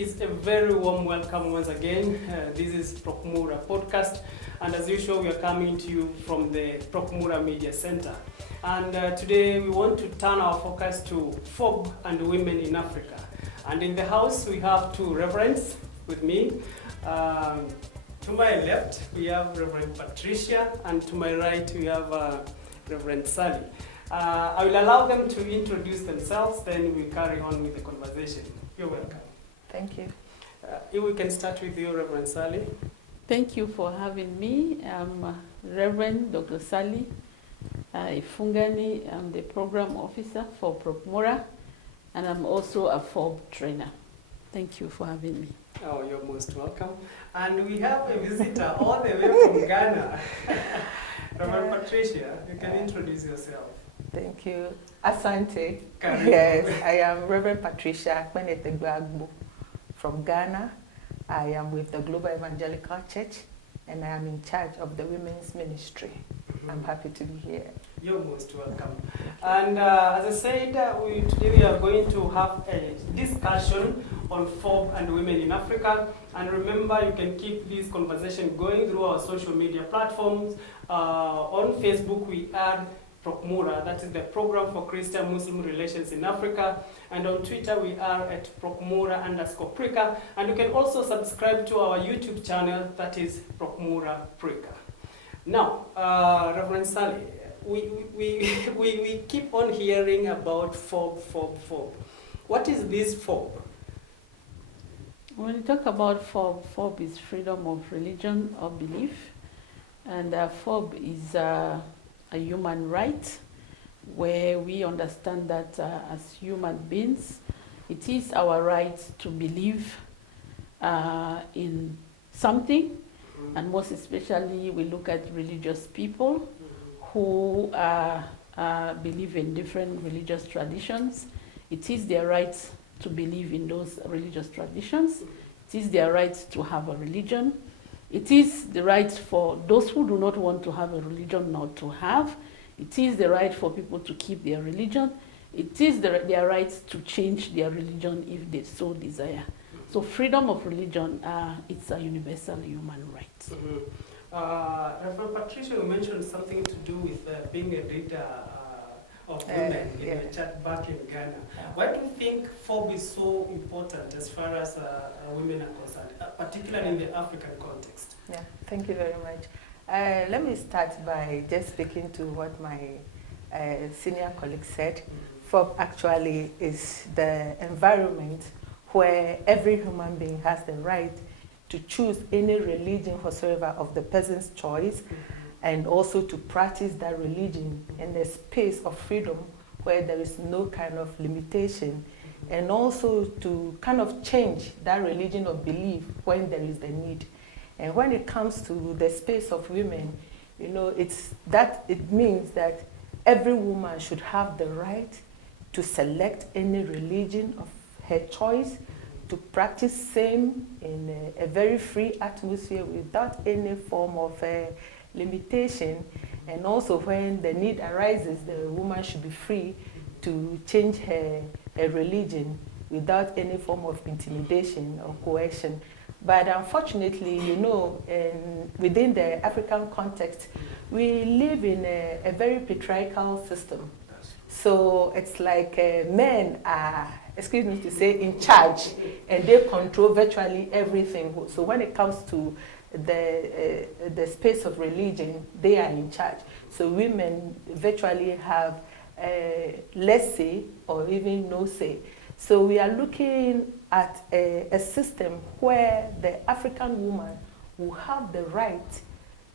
is a very warm welcome once again. This is PROCMURA Podcast, and as usual, we are coming to you from the PROCMURA Media Center. And today we want to turn our focus to FoRB and women in Africa. And in the house, we have two reverends with me. To my left, we have Reverend Patricia, and to my right, we have Reverend Sally. I will allow them to introduce themselves, then we'll carry on with the conversation. You're welcome. Thank you. If we can start with you, Reverend Sally. Thank you for having me. I'm Reverend Dr. Sally Ifungani. I'm the program officer for PROCMURA, and I'm also a FoRB trainer. Thank you for having me. Oh, you're most welcome. And we have a visitor all the way from Ghana. Reverend Patricia, you can introduce yourself. Thank you. Asante. Karibu. Yes, I am Reverend Patricia Akpenetegbo from Ghana. I am with the Global Evangelical Church, and I am in charge of the women's ministry. I'm happy to be here. You're most welcome. And as I said, today we are going to have a discussion on FoRB and women in Africa. And remember, you can keep this conversation going through our social media platforms. On Facebook, we are PROCMURA, that is the Program for Christian-Muslim Relations in Africa. And on Twitter, we are at PROCMURA_Prica. And you can also subscribe to our YouTube channel, that is PROCMURA Prica. Now, Reverend Sally, we keep on hearing about FoRB. What is this FoRB? When you talk about FoRB, FoRB is freedom of religion or belief. And FoRB is a human right, where we understand that as human beings, it is our right to believe in something, and most especially we look at religious people who believe in different religious traditions. It is their right to believe in those religious traditions. It is their right to have a religion. It is the right for those who do not want to have a religion not to have. It is the right for people to keep their religion. It is their right to change their religion if they so desire. So freedom of religion, it's a universal human right. Reverend Patricia, you mentioned something to do with being a leader of women in the church back in Ghana. Why do you think FoRB is so important as far as women are concerned, particularly in the African context? Yeah, thank you very much. Let me start by just speaking to what my senior colleague said. FoRB actually is the environment where every human being has the right to choose any religion whatsoever of the person's choice, and also to practice that religion in a space of freedom where there is no kind of limitation, and also to kind of change that religion of belief when there is the need. And when it comes to the space of women, you know, it means that every woman should have the right to select any religion of her choice, to practice same in a very free atmosphere without any form of limitation. And also when the need arises, the woman should be free to change her religion without any form of intimidation or coercion. But unfortunately, you know, within the African context, we live in a very patriarchal system. So it's like men are, excuse me to say, in charge, and they control virtually everything. So when it comes to the space of religion, they are in charge. So women virtually have less say or even no say. So we are looking at a system where the African woman will have the right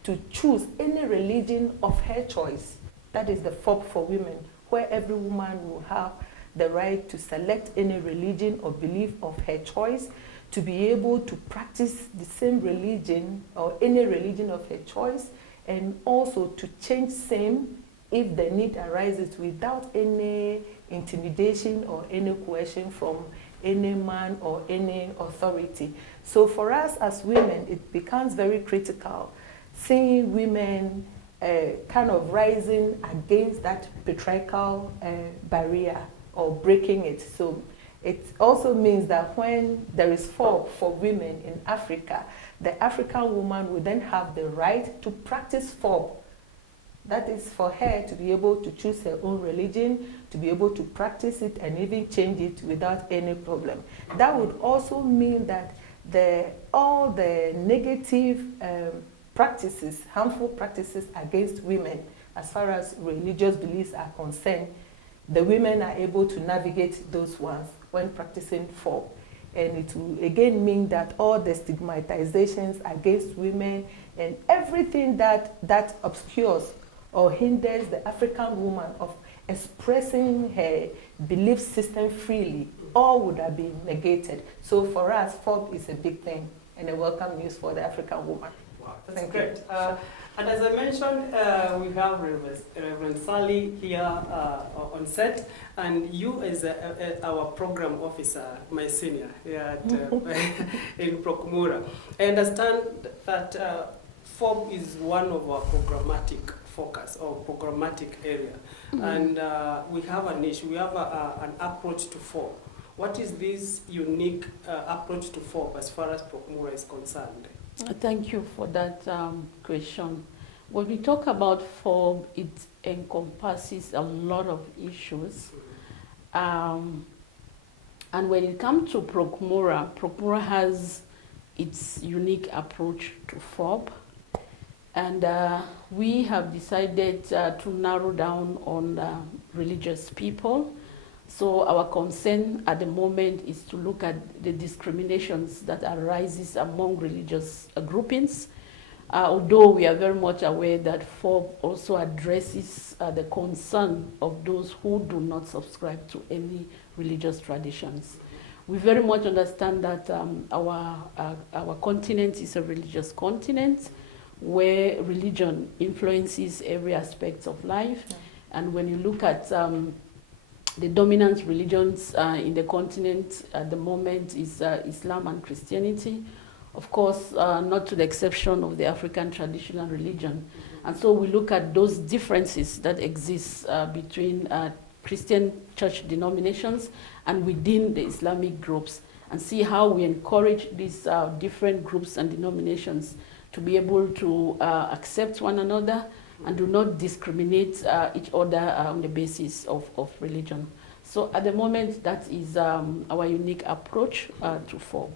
to choose any religion of her choice. That is the FoRB for women, where every woman will have the right to select any religion or belief of her choice, to be able to practice the same religion or any religion of her choice, and also to change same if the need arises without any intimidation or any coercion from any man or any authority. So for us as women, it becomes very critical seeing women kind of rising against that patriarchal barrier or breaking it. So It also means that when there is FoRB for women in Africa, the African woman will then have the right to practice FoRB. That is for her to be able to choose her own religion, to be able to practice it and even change it without any problem. That would also mean that all the negative practices, harmful practices against women, as far as religious beliefs are concerned, the women are able to navigate those ones when practicing FoRB. And it will again mean that all the stigmatizations against women and everything that obscures or hinders the African woman of expressing her belief system freely, all would have been negated. So for us, FoRB is a big thing and a welcome news for the African woman. Wow, that's great. And as I mentioned, we have Reverend Sally here on set, and you as our program officer, my senior here at, in PROCMURA. I understand that FoRB is one of our programmatic focus or programmatic area, and we have a niche, we have an approach to FoRB. What is this unique approach to FoRB as far as PROCMURA is concerned? Thank you for that question. When we talk about FoRB, it encompasses a lot of issues. And when it comes to PROCMURA has its unique approach to FoRB. And we have decided to narrow down on religious people. So our concern at the moment is to look at the discriminations that arises among religious groupings. Although we are very much aware that FoRB also addresses the concern of those who do not subscribe to any religious traditions. We very much understand that our continent is a religious continent where religion influences every aspect of life. Yeah. And when you look at the dominant religions in the continent at the moment is Islam and Christianity. Of course, not to the exception of the African traditional religion. And so we look at those differences that exist between Christian church denominations and within the Islamic groups, and see how we encourage these different groups and denominations to be able to accept one another and do not discriminate each other on the basis of religion. So at the moment, that is our unique approach to FoRB.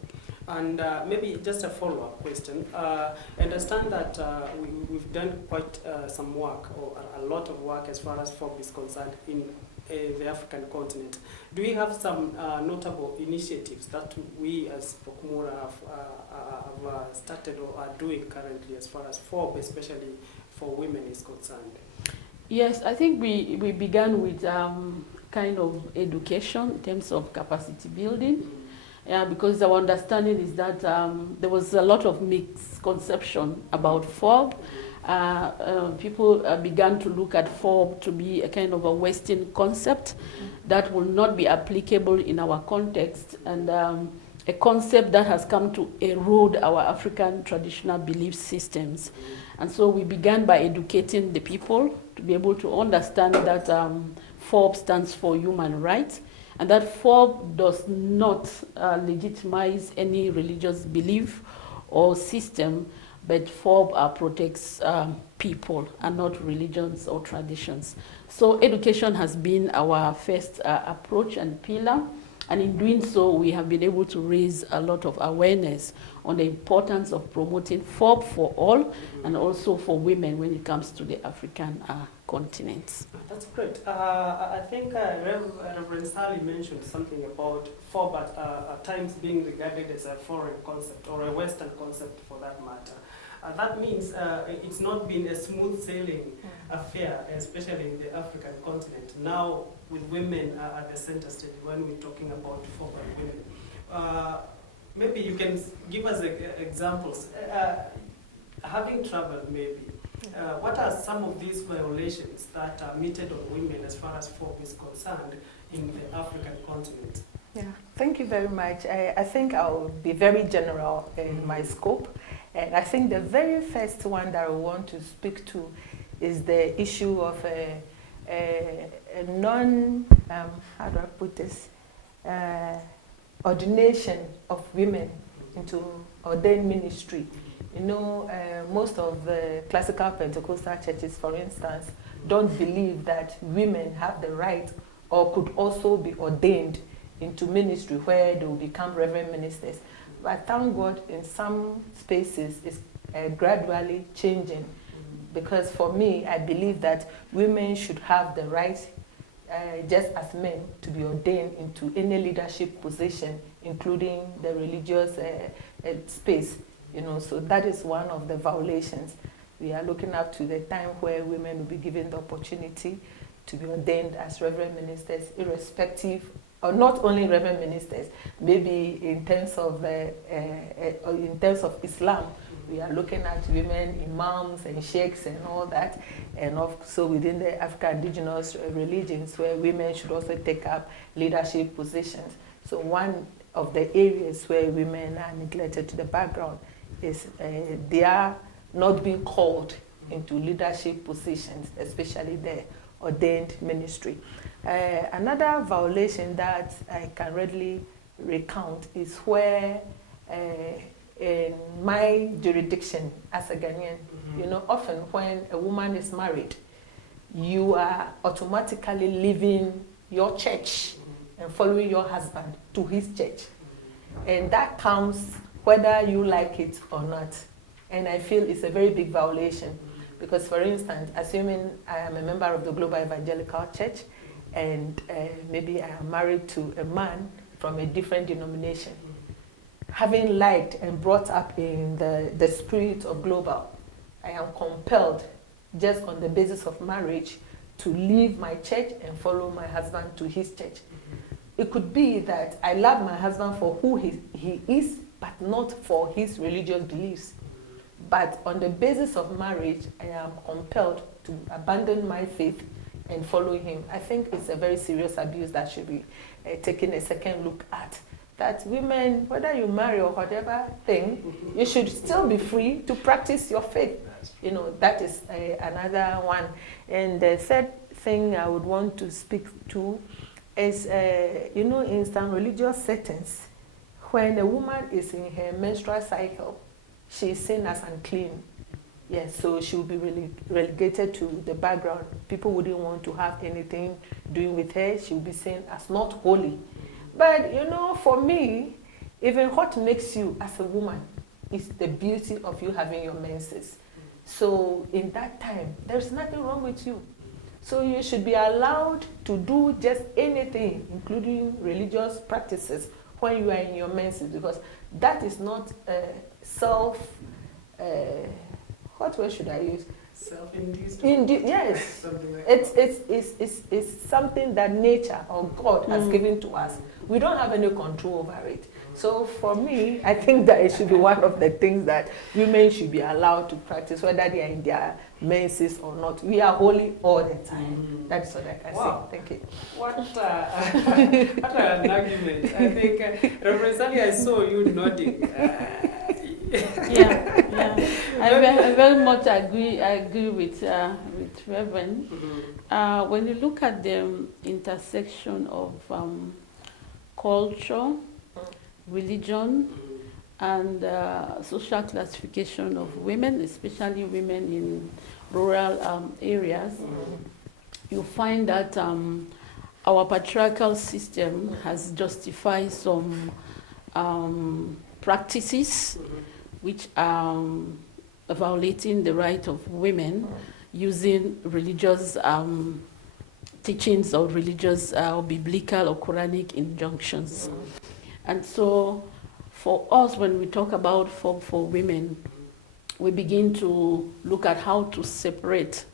And maybe just a follow-up question. I understand that we've done quite some work, or a lot of work as far as FoRB is concerned in the African continent. Do we have some notable initiatives that we as PROCMURA have started or are doing currently as far as FoRB, especially for women, is concerned? Yes, I think we began with kind of education in terms of capacity building. Yeah, because our understanding is that there was a lot of misconception about FoRB. People began to look at FoRB to be a kind of a Western concept that will not be applicable in our context, and a concept that has come to erode our African traditional belief systems. And so we began by educating the people to be able to understand that FoRB stands for human rights, and that FoRB does not legitimize any religious belief or system, but FoRB protects people and not religions or traditions. So education has been our first approach and pillar, and in doing so, we have been able to raise a lot of awareness on the importance of promoting FoRB for all and also for women when it comes to the African continent. That's great. I think Reverend Sally mentioned something about FoRB at times being regarded as a foreign concept or a Western concept for that matter. That means it's not been a smooth sailing affair, especially in the African continent. Now, with women at the center stage, when we're talking about FoRB and women, maybe you can give us examples. Having traveled, maybe, what are some of these violations that are meted on women as far as FoRB is concerned in the African continent? Yeah, thank you very much. I think I'll be very general in my scope. And I think the very first one that I want to speak to is the issue of a how do I put this? ordination of women into ordained ministry. You know, most of the classical Pentecostal churches, for instance, don't believe that women have the right or could also be ordained into ministry where they will become reverend ministers. But thank God, in some spaces, it's gradually changing. Because for me, I believe that women should have the right, just as men, to be ordained into any leadership position, including the religious space. You know, so that is one of the violations. We are looking up to the time where women will be given the opportunity to be ordained as reverend ministers, irrespective, or not only reverend ministers, maybe in terms of Islam, we are looking at women imams and sheikhs and all that, and also within the African indigenous religions where women should also take up leadership positions. So one of the areas where women are neglected to the background is they are not being called into leadership positions, especially the ordained ministry. Another violation that I can readily recount is where in my jurisdiction as a Ghanaian, you know, often when a woman is married, you are automatically leaving your church and following your husband to his church. And that comes whether you like it or not. And I feel it's a very big violation. Because, for instance, assuming I am a member of the Global Evangelical Church and maybe I am married to a man from a different denomination, having liked and brought up in the spirit of Global, I am compelled, just on the basis of marriage, to leave my church and follow my husband to his church. It could be that I love my husband for who he is, but not for his religious beliefs. But on the basis of marriage, I am compelled to abandon my faith and follow him. I think it's a very serious abuse that should be taken a second look at. That women, whether you marry or whatever thing, you should still be free to practice your faith. You know, that is another one. And the third thing I would want to speak to is, you know, in some religious settings, when a woman is in her menstrual cycle, she is seen as unclean. Yes, so she will be relegated to the background. People wouldn't want to have anything doing with her. She will be seen as not holy. But, you know, for me, even what makes you as a woman is the beauty of you having your menses. So in that time, there's nothing wrong with you. So you should be allowed to do just anything, including religious practices, when you are in your menses, because that is not what word should I use? Self-induced? Yes. Something like it's something that nature or God has given to us. We don't have any control over it. So for me, I think that it should be one of the things that women should be allowed to practice, whether they are in their menses or not. We are holy all the time. That's what I can say. Thank you. What an argument. I think, Reverend Sally, I saw you nodding. Yeah. I very much agree. I agree with Reverend. When you look at the intersection of culture, religion, and social classification of women, especially women in rural areas, you find that our patriarchal system has justified some practices which are violating the right of women using religious teachings or religious or biblical or Quranic injunctions. And so for us, when we talk about FoRB for women, we begin to look at how to separate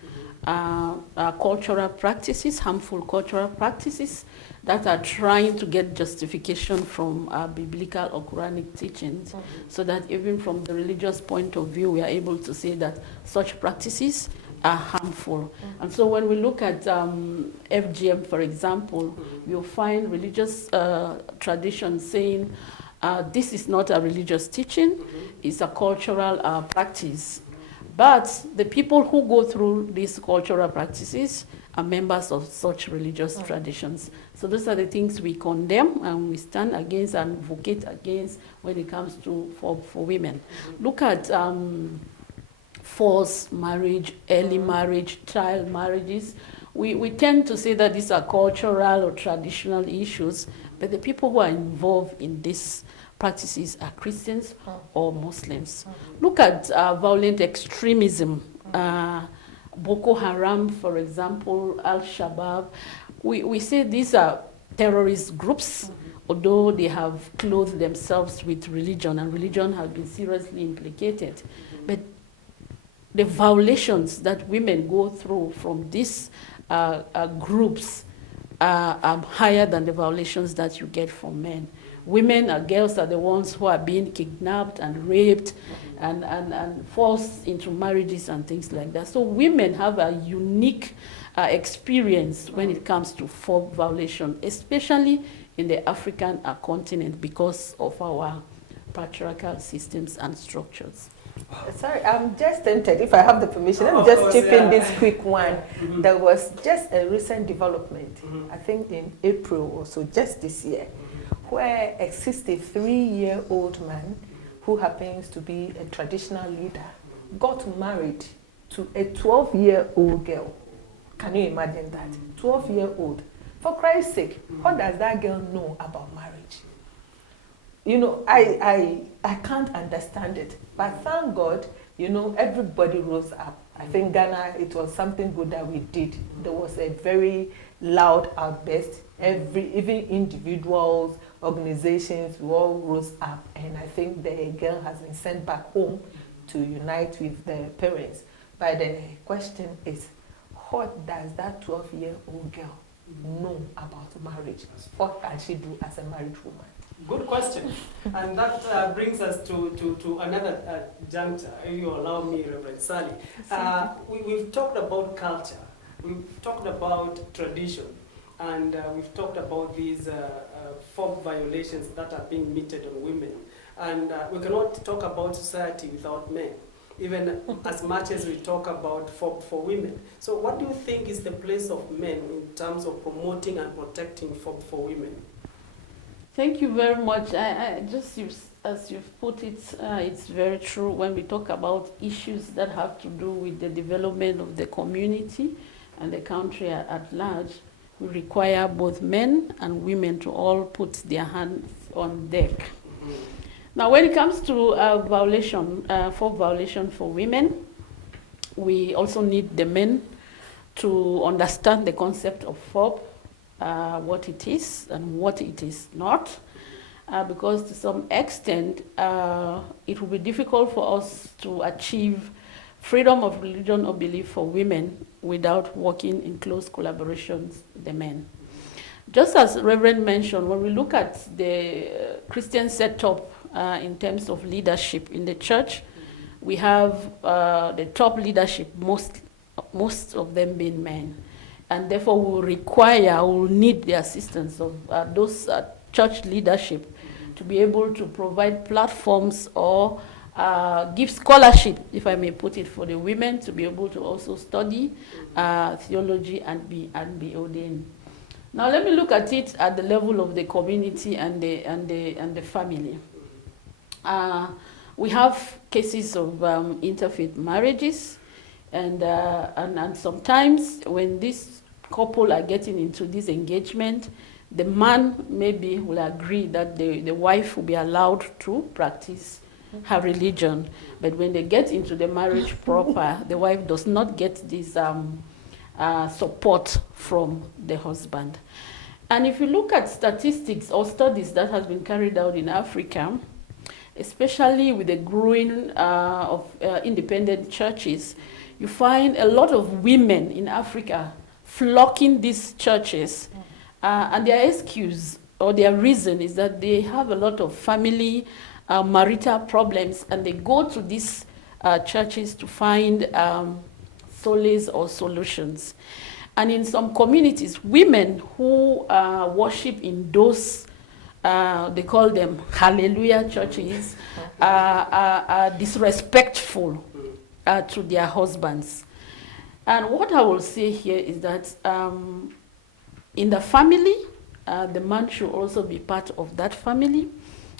cultural practices, harmful cultural practices that are trying to get justification from biblical or Quranic teachings, so that even from the religious point of view, we are able to say that such practices are harmful. And so when we look at FGM, for example, you'll find religious traditions saying this is not a religious teaching, it's a cultural practice. But the people who go through these cultural practices are members of such religious traditions. So those are the things we condemn and we stand against and advocate against when it comes to for women. Look at forced marriage, early marriage, child marriages. We tend to say that these are cultural or traditional issues, but the people who are involved in these practices are Christians or Muslims. Look at violent extremism. Boko Haram, for example, Al-Shabaab. We say these are terrorist groups, although they have clothed themselves with religion, and religion has been seriously implicated. But the violations that women go through from these groups are higher than the violations that you get from men. Women or girls are the ones who are being kidnapped and raped and forced into marriages and things like that. So women have a unique experience when it comes to FoRB violation, especially in the African continent because of our patriarchal systems and structures. Sorry, I'm just tempted, if I have the permission, let me just chip in this quick one. There was just a recent development, I think in April or so, just this year, where a 63-year-old man who happens to be a traditional leader got married to a 12-year-old girl. Can you imagine that? 12-year-old. For Christ's sake, what does that girl know about marriage? You know, I can't understand it. But thank God, you know, everybody rose up. I think Ghana, it was something good that we did. There was a very loud outburst. Even individuals, organizations, we all rose up. And I think the girl has been sent back home to unite with the parents. But the question is, what does that 12-year-old girl know about marriage? What can she do as a married woman? Good question. And that brings us to another juncture, if you allow me, Reverend Sally. We've talked about culture, we've talked about tradition, and we've talked about these FoRB violations that are being meted on women. And we cannot talk about society without men, even as much as we talk about FoRB for women. So what do you think is the place of men in terms of promoting and protecting FoRB for women? Thank you very much. As you've put it, it's very true when we talk about issues that have to do with the development of the community and the country at large. We require both men and women to all put their hands on deck. Now, when it comes to FoRB violation for women, we also need the men to understand the concept of FoRB, what it is and what it is not, because to some extent it will be difficult for us to achieve freedom of religion or belief for women without working in close collaboration with the men. Just as Reverend mentioned, when we look at the Christian setup in terms of leadership in the church, we have the top leadership, most of them being men. And therefore we will need the assistance of those church leadership to be able to provide platforms or give scholarship, if I may put it, for the women to be able to also study theology and be ordained. Now let me look at it at the level of the community and the family. We have cases of interfaith marriages. And sometimes when this couple are getting into this engagement, the man maybe will agree that the wife will be allowed to practice her religion. But when they get into the marriage proper, the wife does not get this support from the husband. And if you look at statistics or studies that has been carried out in Africa, especially with the growing of independent churches, you find a lot of women in Africa flocking these churches, and their excuse or their reason is that they have a lot of family, marital problems, and they go to these churches to find solace or solutions. And in some communities, women who worship in those, they call them hallelujah churches, are disrespectful to their husbands. And what I will say here is that in the family, the man should also be part of that family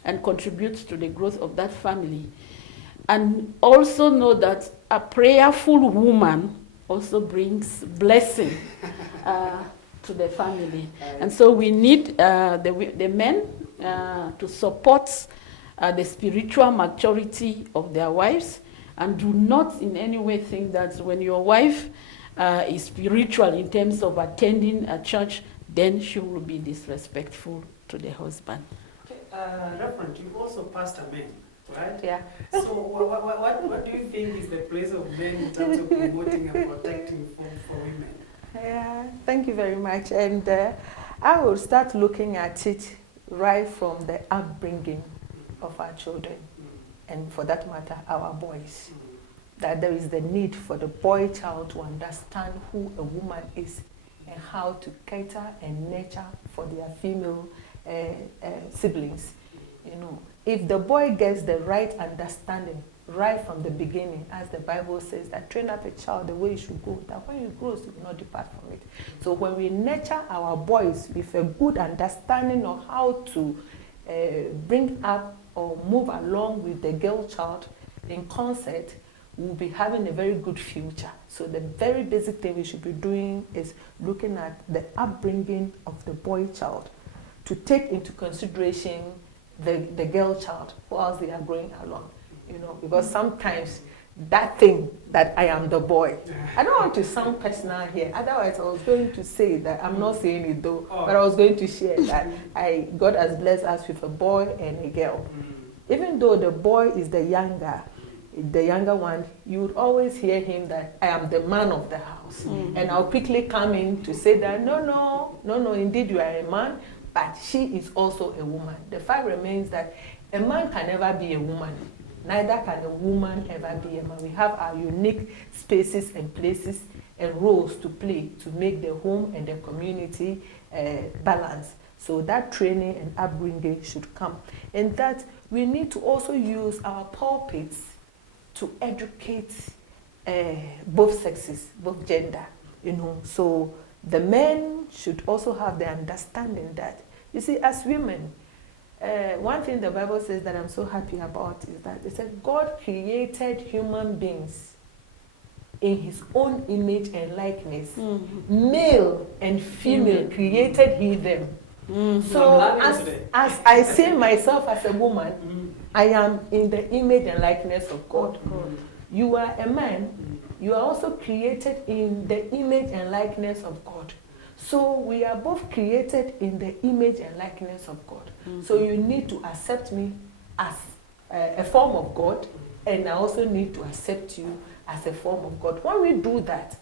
and contribute to the growth of that family. And also know that a prayerful woman also brings blessing to the family. And so we need the men to support the spiritual maturity of their wives, and do not in any way think that when your wife is spiritual in terms of attending a church, then she will be disrespectful to the husband. Okay, Reverend, you also pastor men, right? Yeah. So what do you think is the place of men in terms of promoting and protecting for women? Yeah, thank you very much. And I will start looking at it right from the upbringing of our children, and for that matter, our boys. That there is the need for the boy child to understand who a woman is and how to cater and nurture for their female siblings. You know, if the boy gets the right understanding right from the beginning, as the Bible says, that train up a child the way he should go, that when he grows, he will not depart from it. So when we nurture our boys with a good understanding of how to bring up or move along with the girl child in concert, we'll be having a very good future. So the very basic thing we should be doing is looking at the upbringing of the boy child to take into consideration the girl child whilst they are growing along. You know, because sometimes that thing that I am the boy, I don't want to sound personal here, otherwise I was going to say that, I'm not saying it though, but I was going to share that God has blessed us with a boy and a girl. Even though the boy is the younger one, you would always hear him that I am the man of the house. And I'll quickly come in to say that no, indeed you are a man, but she is also a woman. The fact remains that a man can never be a woman. Neither can a woman ever be a man. We have our unique spaces and places and roles to play to make the home and the community balance. So that training and upbringing should come. And that we need to also use our pulpits to educate both sexes, both gender. You know, so the men should also have the understanding that, you see, as women, one thing the Bible says that I'm so happy about is that it said God created human beings in his own image and likeness. Male and female created he them. So as I see myself as a woman, I am in the image and likeness of God. You are a man, you are also created in the image and likeness of God. So we are both created in the image and likeness of God. So you need to accept me as a form of God, and I also need to accept you as a form of God. When we do that,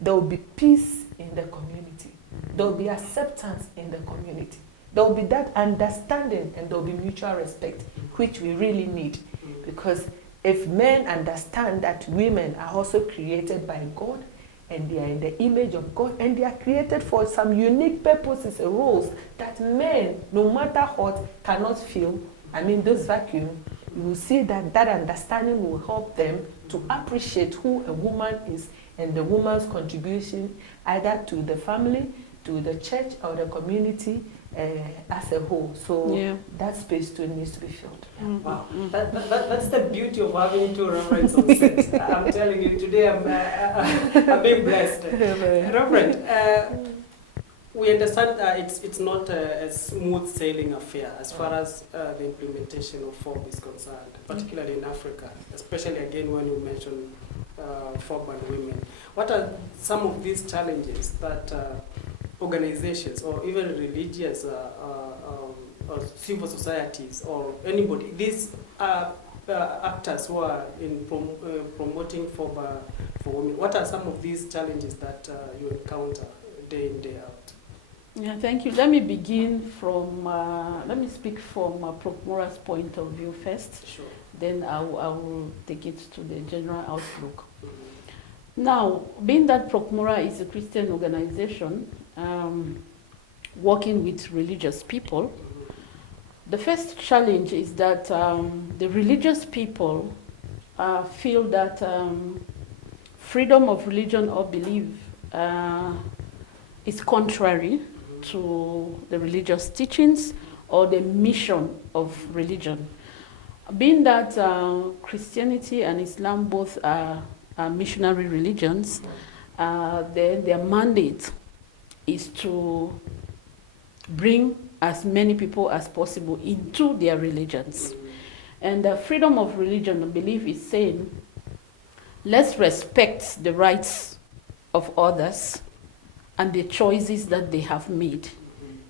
there will be peace in the community. There will be acceptance in the community. There will be that understanding, and there will be mutual respect, which we really need. Because if men understand that women are also created by God, and they are in the image of God, and they are created for some unique purposes and roles that men, no matter what, cannot fill. I mean, this vacuum, you will see that that understanding will help them to appreciate who a woman is and the woman's contribution either to the family, to the church, or the community as a whole. So that space too needs to be filled. Wow, that's the beauty of having two reverends on set. I'm telling you, today I'm being blessed. Reverend, we understand that it's not a smooth sailing affair as far as the implementation of FoRB is concerned, particularly in Africa, especially again when you mention FoRB and women. What are some of these challenges that organizations or even religious or civil societies or anybody, these actors who are in promoting FoRB for women, what are some of these challenges that you encounter day in, day out? Yeah, thank you. Let me begin from, let me speak from PROCMURA's point of view first. Sure. Then I will take it to the general outlook. Now, being that PROCMURA is a Christian organization working with religious people, the first challenge is that the religious people feel that freedom of religion or belief is contrary to the religious teachings or the mission of religion. Being that Christianity and Islam both are missionary religions, their mandate is to bring as many people as possible into their religions. And the freedom of religion and belief is saying, let's respect the rights of others and the choices that they have made.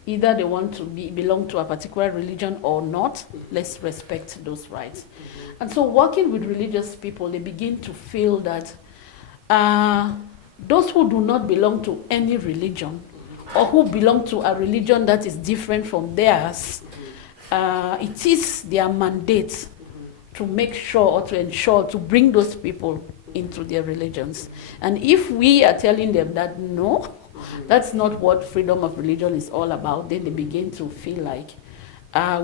Either they want to belong to a particular religion or not, let's respect those rights. And so working with religious people, they begin to feel that those who do not belong to any religion or who belong to a religion that is different from theirs, it is their mandate to make sure or to ensure to bring those people into their religions. And if we are telling them that no, that's not what freedom of religion is all about, then they begin to feel like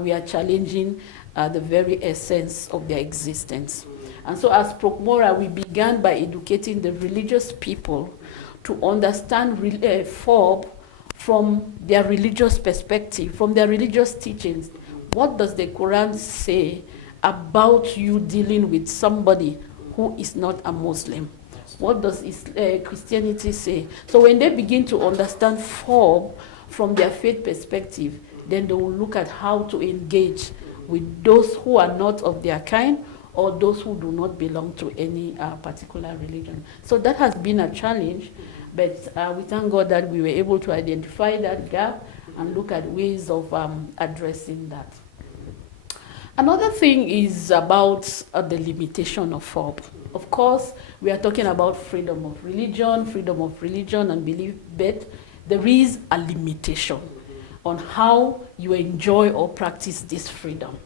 we are challenging the very essence of their existence. And so as PROCMURA, we began by educating the religious people to understand FoRB from their religious perspective, from their religious teachings. What does the Quran say about you dealing with somebody who is not a Muslim? What does Christianity say? So when they begin to understand FoRB from their faith perspective, then they will look at how to engage with those who are not of their kind or those who do not belong to any particular religion. So that has been a challenge, but we thank God that we were able to identify that gap and look at ways of addressing that. Another thing is about the limitation of FoRB. Of course, we are talking about freedom of religion and belief, but there is a limitation on how you enjoy or practice this freedom.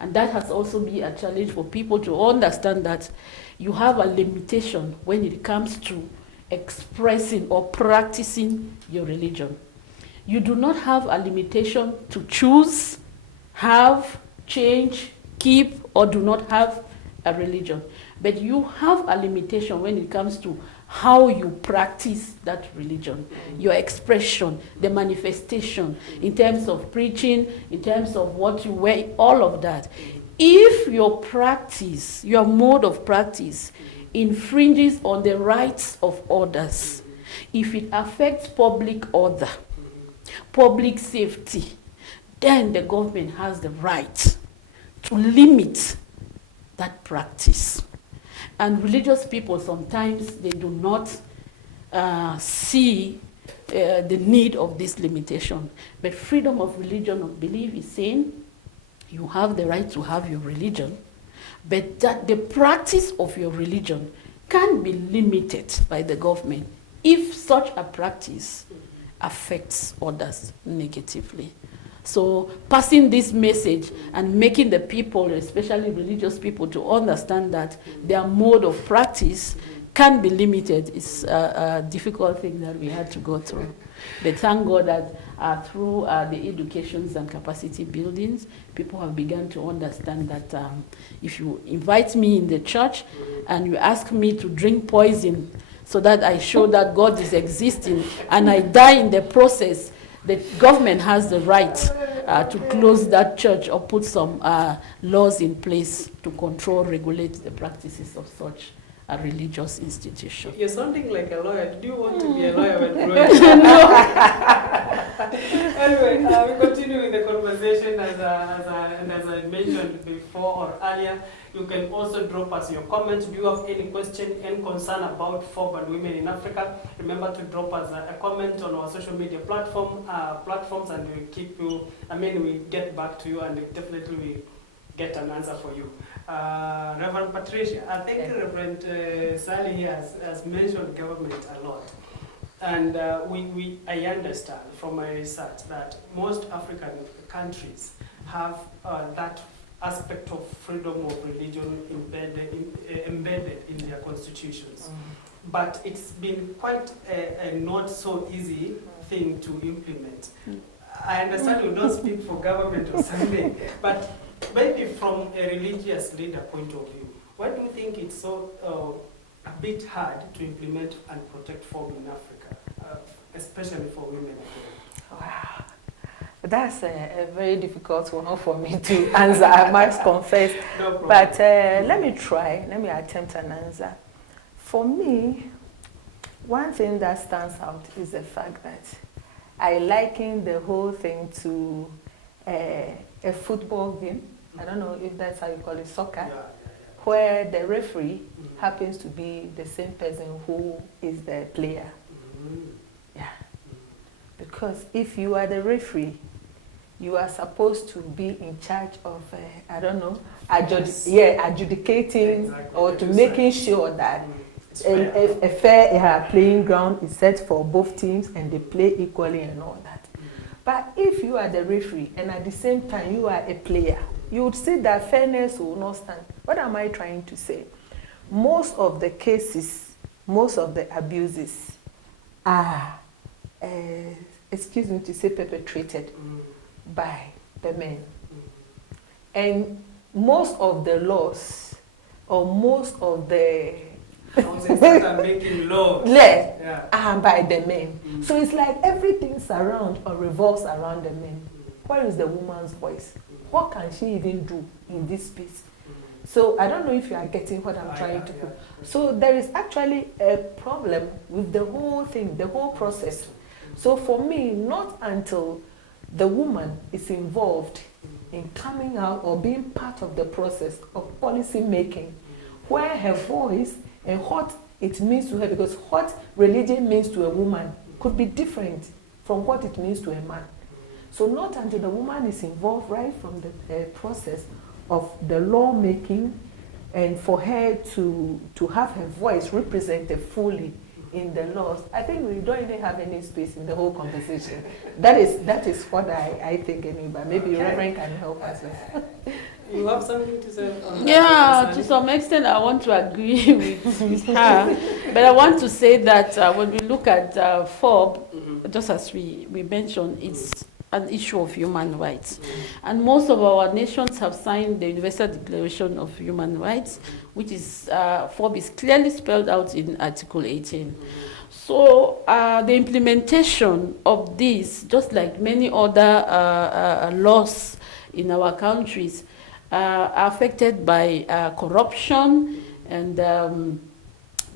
And that has also been a challenge for people to understand that you have a limitation when it comes to expressing or practicing your religion. You do not have a limitation to choose, have, change, keep, or do not have a religion. But you have a limitation when it comes to how you practice that religion, your expression, the manifestation, in terms of preaching, in terms of what you wear, all of that. If your practice, your mode of practice, infringes on the rights of others, if it affects public order, public safety, then the government has the right to limit that practice. And religious people sometimes, they do not see the need of this limitation. But freedom of religion of belief is saying you have the right to have your religion, but that the practice of your religion can be limited by the government if such a practice affects others negatively. So passing this message and making the people, especially religious people, to understand that their mode of practice can be limited is a difficult thing that we had to go through. But thank God that through the educations and capacity buildings, people have begun to understand that if you invite me in the church and you ask me to drink poison so that I show that God is existing and I die in the process, the government has the right to close that church or put some laws in place to control, regulate the practices of such a religious institution. You're sounding like a lawyer. Do you want to be a lawyer when growing up? Anyway, we continue with the conversation as I mentioned before or earlier. You can also drop us your comments. Do you have any question, any concern about FoRB and women in Africa? Remember to drop us a comment on our social media platforms, and we keep you. We get back to you, and definitely we get an answer for you. Reverend Patricia, I think Reverend Sally has mentioned government a lot, and I understand from my research that most African countries have that aspect of freedom of religion embedded in their constitutions. But it's been quite a not so easy thing to implement. I understand you don't speak for government or something, but maybe from a religious leader point of view, why do you think it's so a bit hard to implement and protect FoRB in Africa, especially for women again? Wow. That's a very difficult one for me to answer, I must confess. No problem. But let me attempt an answer. For me, one thing that stands out is the fact that I liken the whole thing to a football game. I don't know if that's how you call it, soccer, where the referee happens to be the same person who is the player. Yeah. Because if you are the referee, you are supposed to be in charge of, adjudicating or to making sure that a fair playing ground is set for both teams and they play equally and all that. But if you are the referee and at the same time you are a player, you would say that fairness will not stand. What am I trying to say? Most of the cases, most of the abuses are, excuse me to say, perpetrated by the men. And most of the laws, or most of the making laws are by the men. So it's like everything surrounds or revolves around the men. Where is the woman's voice? What can she even do in this space? So I don't know if you are getting what I'm trying to put. So there is actually a problem with the whole thing, the whole process. So for me, not until the woman is involved in coming out or being part of the process of policy making, where her voice and what it means to her, because what religion means to a woman could be different from what it means to a man. So not until the woman is involved right from the process of the law making and for her to have her voice represented fully in the laws, I think we don't even have any space in the whole conversation. That is what I think anyway, but maybe Reverend can help us. You have something to say on that? Yeah, to some extent I want to agree with her, but I want to say that when we look at FoRB, just as we mentioned, it's an issue of human rights. And most of our nations have signed the Universal Declaration of Human Rights, which is, FoRB is clearly spelled out in Article 18. So the implementation of this, just like many other laws in our countries, are affected by corruption and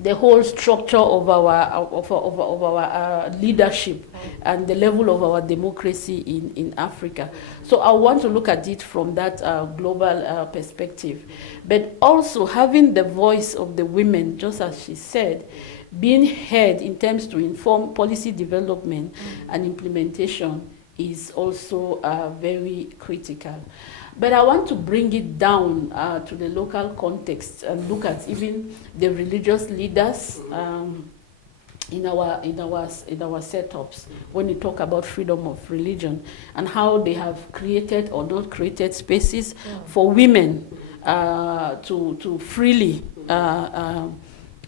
the whole structure of our leadership and the level of our democracy in Africa. So I want to look at it from that global perspective. But also having the voice of the women, just as she said, being heard in terms to inform policy development and implementation is also very critical. But I want to bring it down to the local context and look at even the religious leaders in our setups when we talk about freedom of religion and how they have created or not created spaces for women to freely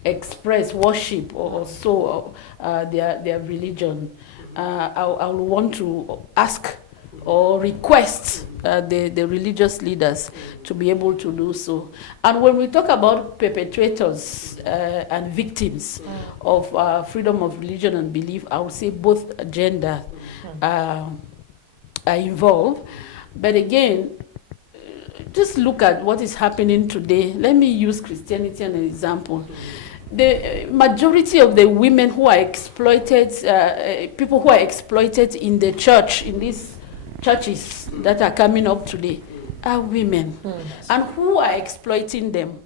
express, worship, or so their religion. I will want to ask or request the religious leaders to be able to do so. And when we talk about perpetrators and victims of freedom of religion and belief, I would say both gender are involved. But again, just look at what is happening today. Let me use Christianity as an example. The majority of the women who are exploited, people who are exploited in the church, in these churches that are coming up today, are women. And who are exploiting them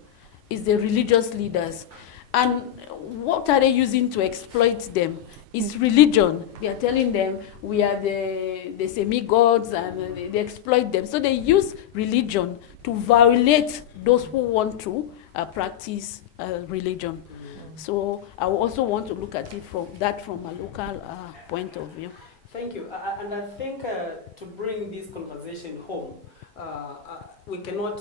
is the religious leaders. And what are they using to exploit them? Is religion. They are telling them we are the semi-gods, and they exploit them. So they use religion to violate those who want to practice religion. So I also want to look at it from a local point of view. Thank you. And I think to bring this conversation home, we cannot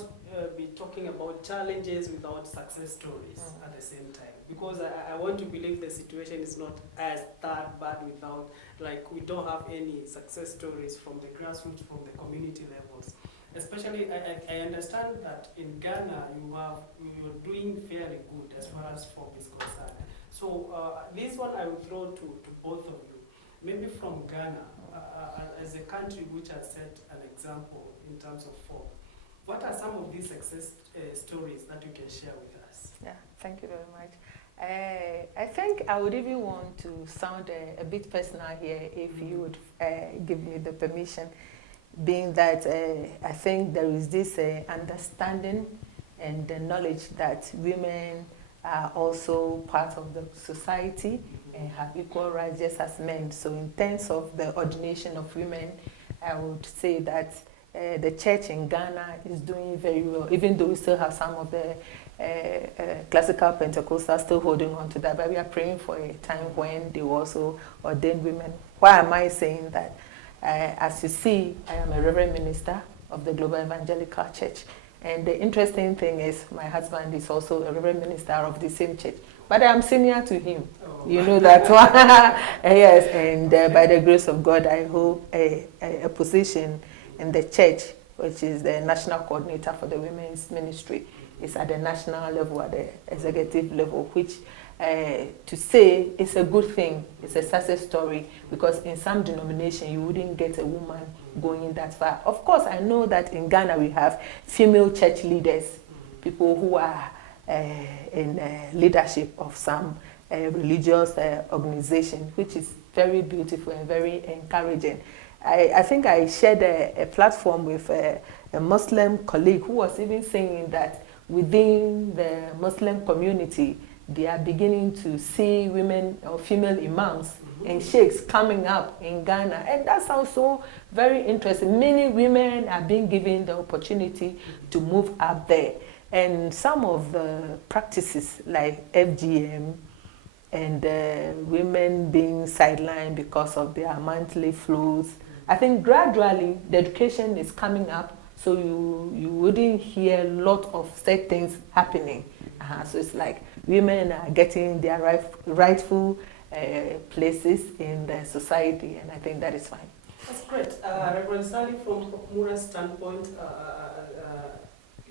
be talking about challenges without success stories at the same time. Because I want to believe the situation is not as that bad without, like, we don't have any success stories from the grassroots, from the community levels. Especially, I understand that in Ghana you're doing fairly good as far as FoRB is concerned. So this one I will throw to both of you. Maybe from Ghana, as a country which has set an example in terms of FoRB, what are some of these success stories that you can share with us? Yeah, thank you very much. I think I would even want to sound a bit personal here, if you would give me the permission, being that I think there is this understanding and the knowledge that women are also part of the society and have equal rights just as men. So in terms of the ordination of women, I would say that the church in Ghana is doing very well, even though we still have some of the classical Pentecostals still holding on to that, but we are praying for a time when they will also ordain women. Why am I saying that? As you see, I am a reverend minister of the Global Evangelical Church. And the interesting thing is my husband is also a reverend minister of the same church. But I am senior to him. Oh. You know that one. Yes, and by the grace of God, I hold a position in the church, which is the national coordinator for the women's ministry. It's at the national level, at the executive level, which to say it's a good thing. It's a success story, because in some denomination you wouldn't get a woman going that far. Of course, I know that in Ghana we have female church leaders, people who are in leadership of some religious organization, which is very beautiful and very encouraging. I think I shared a platform with a Muslim colleague who was even saying that within the Muslim community, they are beginning to see women or female imams and sheikhs coming up in Ghana. And that sounds so very interesting. Many women are being given the opportunity to move up there. And some of the practices like FGM and women being sidelined because of their monthly flows, I think gradually the education is coming up, so you wouldn't hear a lot of sad things happening. So it's like women are getting their rightful places in the society, and I think that is fine. That's great. Reverend Sally, from PROCMURA's standpoint,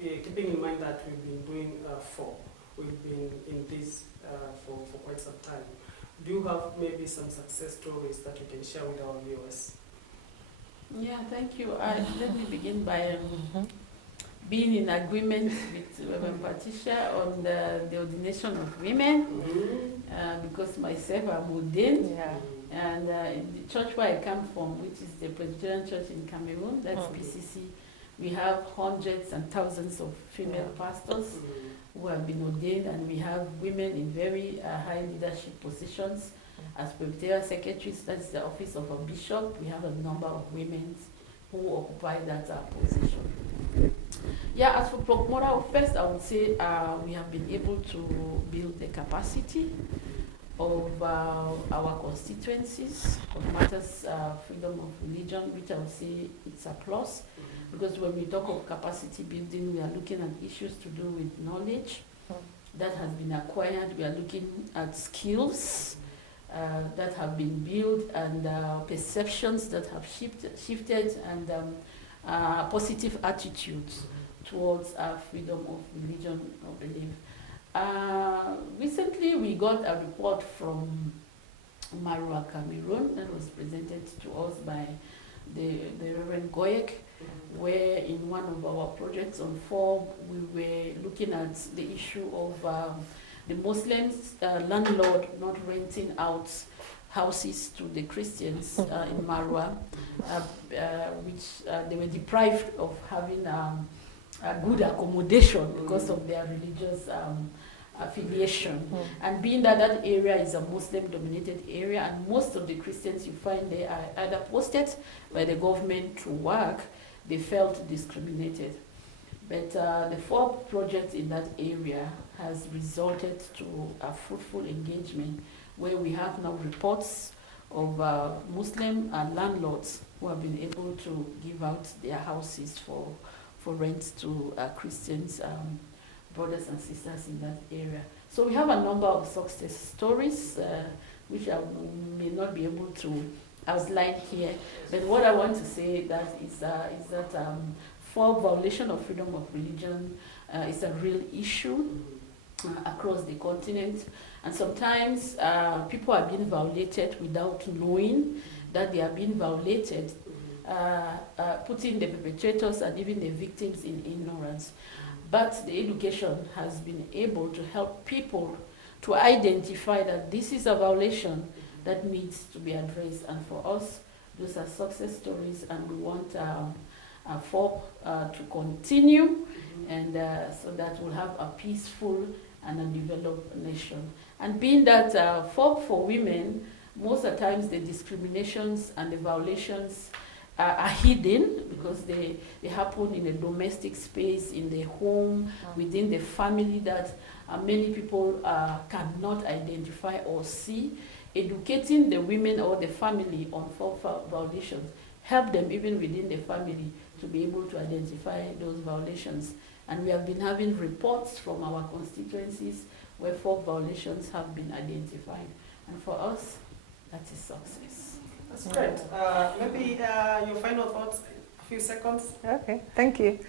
keeping in mind that we've been doing FoRB, we've been in this for quite some time, do you have maybe some success stories that you can share with our viewers? Yeah, thank you. Let me begin by being in agreement with Reverend Patricia on the ordination of women, because myself I'm ordained, and in the church where I come from, which is the Presbyterian Church in Cameroon, that's PCC, we have hundreds and thousands of female pastors who have been ordained, and we have women in very high leadership positions. As Presbyterian secretaries, that's the office of a bishop, we have a number of women who occupy that position. Yeah, as for PROCMURA, first I would say we have been able to build the capacity of our constituencies on matters freedom of religion, which I would say it's a plus, because when we talk of capacity building, we are looking at issues to do with knowledge that has been acquired. We are looking at skills that have been built, and perceptions that have shifted, and positive attitudes towards freedom of religion or belief. Recently, we got a report from Marua, Cameroon, that was presented to us by the Reverend Goyek, where in one of our projects on FoRB, we were looking at the issue of the Muslims landlord not renting out houses to the Christians in Marua, which they were deprived of having a good accommodation because of their religious affiliation. And being that that area is a Muslim-dominated area, and most of the Christians you find there are either posted by the government to work, they felt discriminated. But the FoRB project in that area has resulted to a fruitful engagement, where we have now reports of Muslim landlords who have been able to give out their houses for rent to Christians, brothers and sisters in that area. So we have a number of success stories, which I may not be able to outline here. But what I want to say is that FoRB, violation of freedom of religion, is a real issue across the continent. And sometimes people are being violated without knowing that they are being violated, putting the perpetrators and even the victims in ignorance. But the education has been able to help people to identify that this is a violation that needs to be addressed. And for us, those are success stories, and we want FoRB to continue, and so that we'll have a peaceful and a developed nation. And being that FoRB for women, most of the times the discriminations and the violations are hidden because they happen in a domestic space, in the home, within the family, that many people cannot identify or see. Educating the women or the family on FoRB violations help them even within the family to be able to identify those violations. And we have been having reports from our constituencies where FoRB violations have been identified. And for us, that is success. That's great. Maybe your final thoughts, a few seconds. Okay, thank you.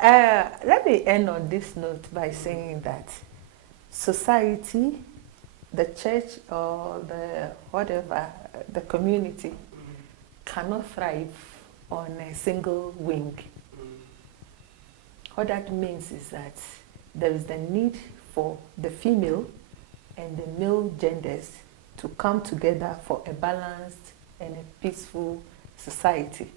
Let me end on this note by saying that society, the church or the whatever, the community cannot thrive on a single wing. What that means is that there is the need for the female and the male genders to come together for a balanced and a peaceful society.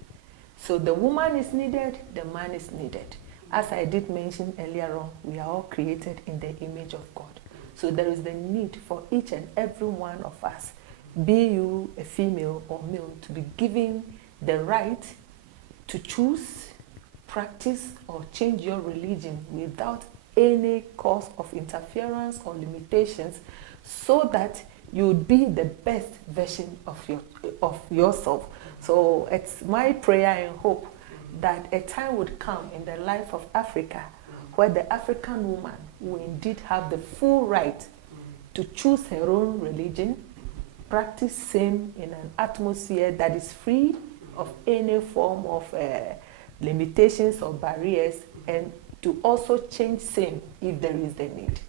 So the woman is needed, the man is needed. As I did mention earlier on, we are all created in the image of God. So there is the need for each and every one of us, be you a female or male, to be given the right to choose, practice, or change your religion without any cause of interference or limitations, so that you would be the best version of yourself. So it's my prayer and hope that a time would come in the life of Africa where the African woman will indeed have the full right to choose her own religion, practice same in an atmosphere that is free of any form of limitations or barriers, and to also change same if there is the need.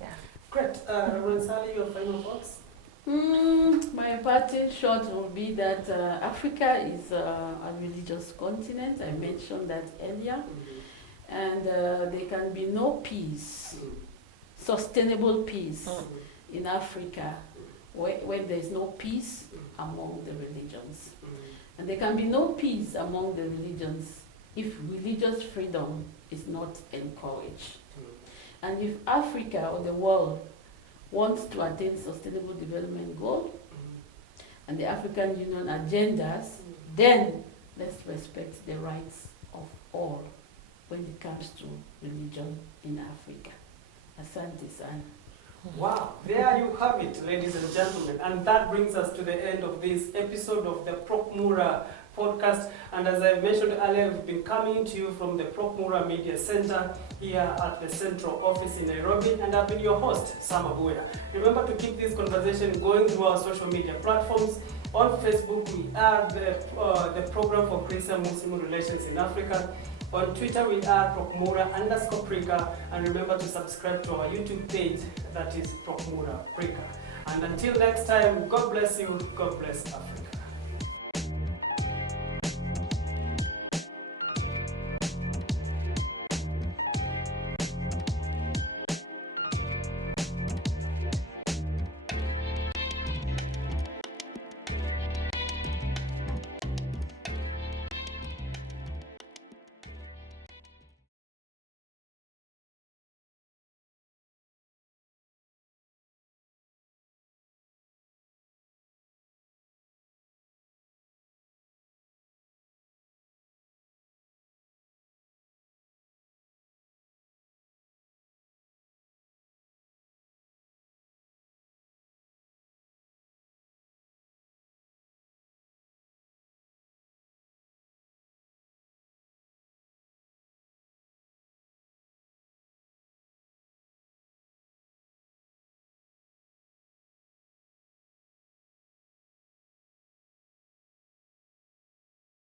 Yeah. Great. Reverend Sally, your final thoughts? My parting shot will be that Africa is a religious continent. I mentioned that earlier. And there can be no peace, sustainable peace in Africa when there is no peace among the religions. And there can be no peace among the religions if religious freedom is not encouraged. And if Africa or the world wants to attain sustainable development goal and the African Union agendas, then let's respect the rights of all when it comes to religion in Africa. Asante sana. Wow, there you have it, ladies and gentlemen. And that brings us to the end of this episode of the PROCMURA podcast. And as I mentioned earlier, we've been coming to you from the PROCMURA Media Center here at the central office in Nairobi. And I've been your host, Sam Abuya. Remember to keep this conversation going through our social media platforms. On Facebook, we are the Program for Christian-Muslim Relations in Africa. On Twitter, we are PROCMURA_Prica, and remember to subscribe to our YouTube page, that is PROCMURA Prica. And until next time, God bless you, God bless Africa.